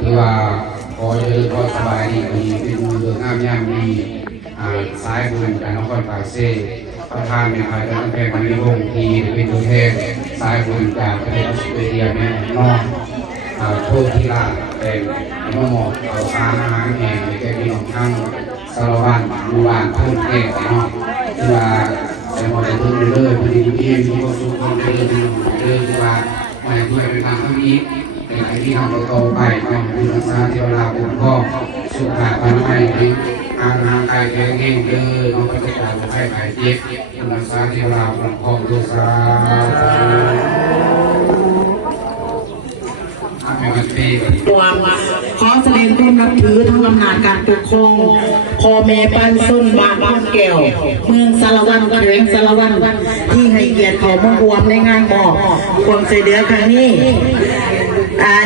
ที่ว่าพอเจอพอสบายดีมีเป็นมือเดืองามย่างมีสายบุญจากนครปากเซ่ประธานในภายใต้แพร่พันธุ์วงทีเป็นตัวแทนสายบุญจากประเทศออสเตรเลียแม่นอกโชคที่ลาเป็นมะหมอกเอาสารอาหารแห้งในแก่พี่น้องทั้งสารวัตรดูบ้านทุ่งแก่เนาะที่ว่าแต่พอได้ทุ่งเรื่อยๆพอดีที่มีความสุขความเจริญที่ว่าไม่ด้วยเป็นทางทั้งนี้แต่ไอ้ที่ทำโตไปเนาะบุญรักษาเทวดาบุญพ่อสุขภาพภายในห่างกายแข็งแรงเด้อน้องก็จะกลายเป็นไข้ไข้เจ็บบุญรักษาเทวดาบุญพ่อตุสาขอแสดงความนับถือทั้งอำนาจการปกครองพ่อแม่ป้านส้นบ้านบ้านแก้วเมืองสารวัตรแขวงสารวัตรที่ให้เกียรติเขามารวมในงานบอกความช่วยเหลือครั้งนี้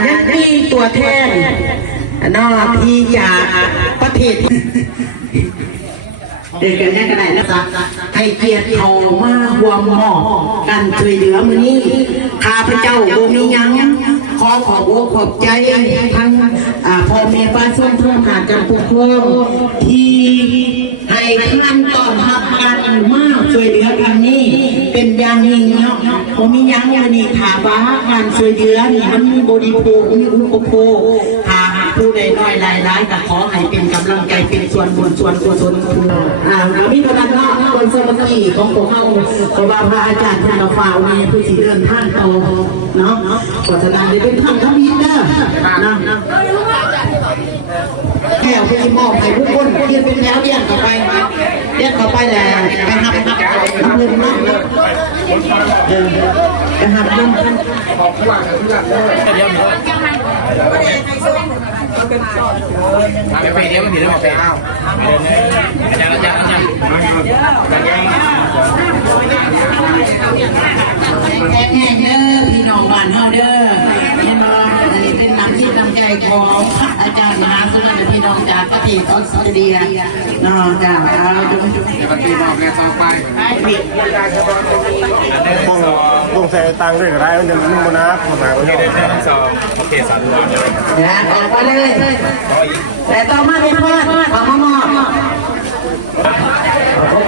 ยังมีตัวแทนนอกที่จากประเทศเดินกันแน่กันไหนนะคะให้เกียรติเขามาห่วมหม้อกันช่วยเหลือมือนี้ข้าพเจ้าโดมียังขอขอบอกขอบใจทั้งพ่อแม่ป้าส้มทุกหาจังปุกพวงที่ให้ท่านต้อนรับกันมากช่วยเหลือกันนี้เป็นอย่างยิ่งเนาะผมมียังวันนี้ถามว่าการช่วยเหลือนี่มันมีบริโภคมีอุปโภคผู้ใดน้อยรายร้ายแต่ขอให้เป็นกำลังใจเป็นส่วนบุญส่วนกุศลคุณมีกำลังเนาะคนสมัครของพวกเขาเพราะว่าพระอาจารย์ท่านเราฝ่ามีผู้ที่เดินทางโตเนาะขอแสดงได้เป็นท่านขมิ้นเด้อนะแก้วไปมอบให้ทุกคนเรียนเป็นแล้วเรียนต่อไปเรียนต่อไปแหละไปหับเงินมากนะไปหับเงินขอบคุณไปเดี๋ยวมันมีได้บอกไปอ้าวอาจารย์แห้งเด้อพี่น้องบ้านเฮาเด้อเห็นบ่อันนี้เป็นน้ำที่น้ำใจของอาจารย์มหาสุนันท์พี่น้องจากประเทศออสเตรเลียน้องจ้าเอาจุ๊บปฏิบัติแม่ต่อไปต้องใส่ตังค์ด้วยก็ได้มันจะมุ่งนะทำไมวะเนี่ยโอเคสาธุออกไปเลยแต่ต่อมาเป็นพ่อของพ่อหมอ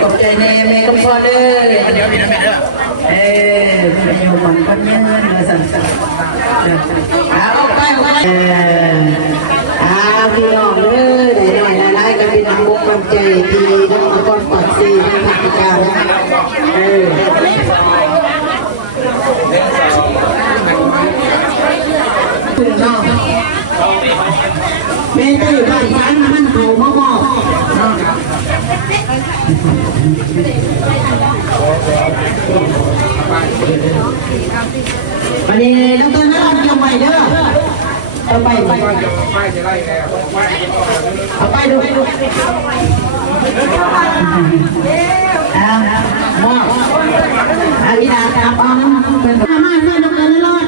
ขอบใจแม่ก็พอเด้อเดี๋ยวพี่น้ำแม่เด้ออยู่หวังกันเงินเลยสั่นเอาไปพี่น้องเด้อได้ก็เป็นน้ำมุกความใจที่น้องก้อนปัดซีทั้งผักกาดคุณน้องแม่จะอยู่บ้านช้างมันโผล่มาบอกวันนี้ต้องการรับยมไปเด้อเอาไปเอาไปดูมออาวิดาครับเอาน้ำเป็นมาเส้นน้ำเงินรอด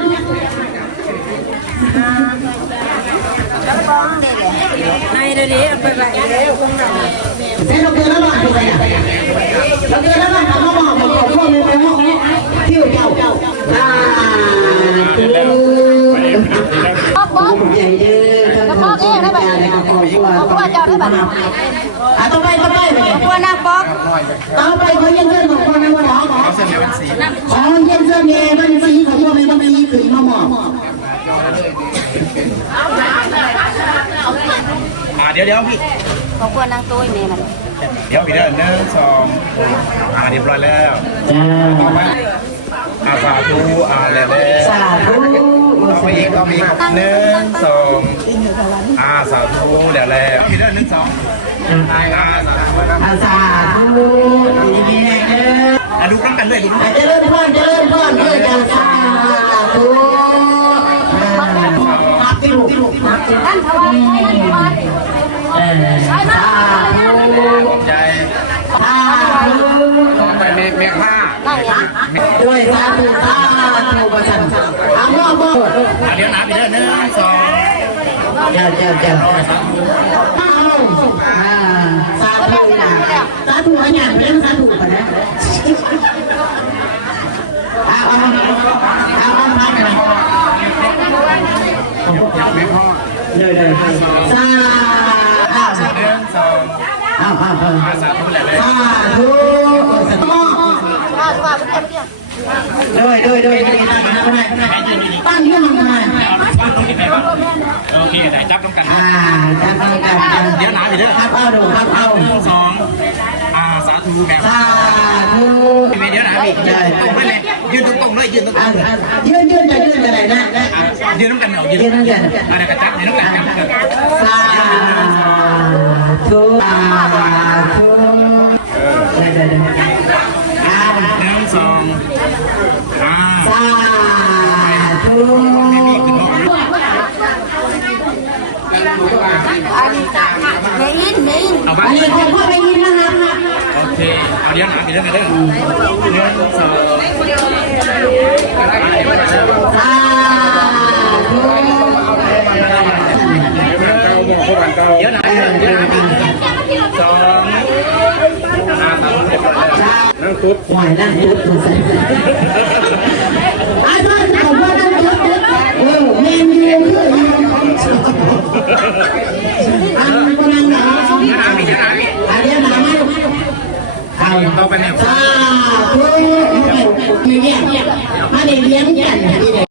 ในเดี๋ยวนี้ไปไปเร็วคงหนักเส้นน้ำเงินรอดไปไหนน้ำเงินรอดเขาบอกพวกนี้เป็นพวกที่เจ้าผมใหญ่เด้อทั้งคนที่ได้แบบขอเจ้าได้แบบต่อไปตัวน้ำป๊อกต่อไปเขาเย็นเสื้อของคนนั้นว่าหรอขอเย็นเสื้อเมย์มันสีของพวกนี้มันมีสีมาหมอกเดี๋ยวพี่ของคนนั่งตู้เมย์มันเดี๋ยวพี่เด้อ1 2เรียบร้อยแล้วสาธุแล้วสาธุต่อไปอีกก็มี1 2สาธุแล้วพี่เด้อ1 2สาธุดีๆเด้อดูกันด้วยเจริญพรเด้วยกันสาธุท่านถวายสาธุใจไปเมฆผ้าด้วยสาธุประชันเอาหม้อเดี๋ยวนะพี่เด้อ1 2เจ้าสาธุอันอย่างเป็นสาธุกันนะเอา เลยสา 1 2 สาธุแหละเลย สาธุด้วยตั้งเรื่องมา โอเคได้จับต้องกัน จับเดี๋ยวหนาไปเด้อครับเอาดูครับเอา 2สาธุแบบ สาธุ ไม่เดี๋ยวหนาอีกตรงเลยยืนตรงเลยยืนตรง ยืนจะอะไรนะ ยืนต้องกันเนาะยืนต้องกันอะไรกันจับยืนต้องกัน สาธุสาธุได้ 1 2 สาธุ อันนี้เมน เอาบ้า อั น นนี้ของพ่อไปยินนะครับ โอเคเอาเดี๋ยวหนาเดี๋ยวกันเด้อ1 2 สาธุ เดี๋ยวหนาเดี๋ยวหนา2สาธุเรียบร้อยแล้วนั่งคุด หวายนั่งตุ๊ดถูกใส่อาจารย์ผมว่านั่งตุ๊ดเมนยูคือยูอันก็นั่งนะเดี๋ยวหนาไม่เอา ต่อไปเนี่ย สาธุมีเนี่ยมาเดี๋ยวเลี้ยงกัน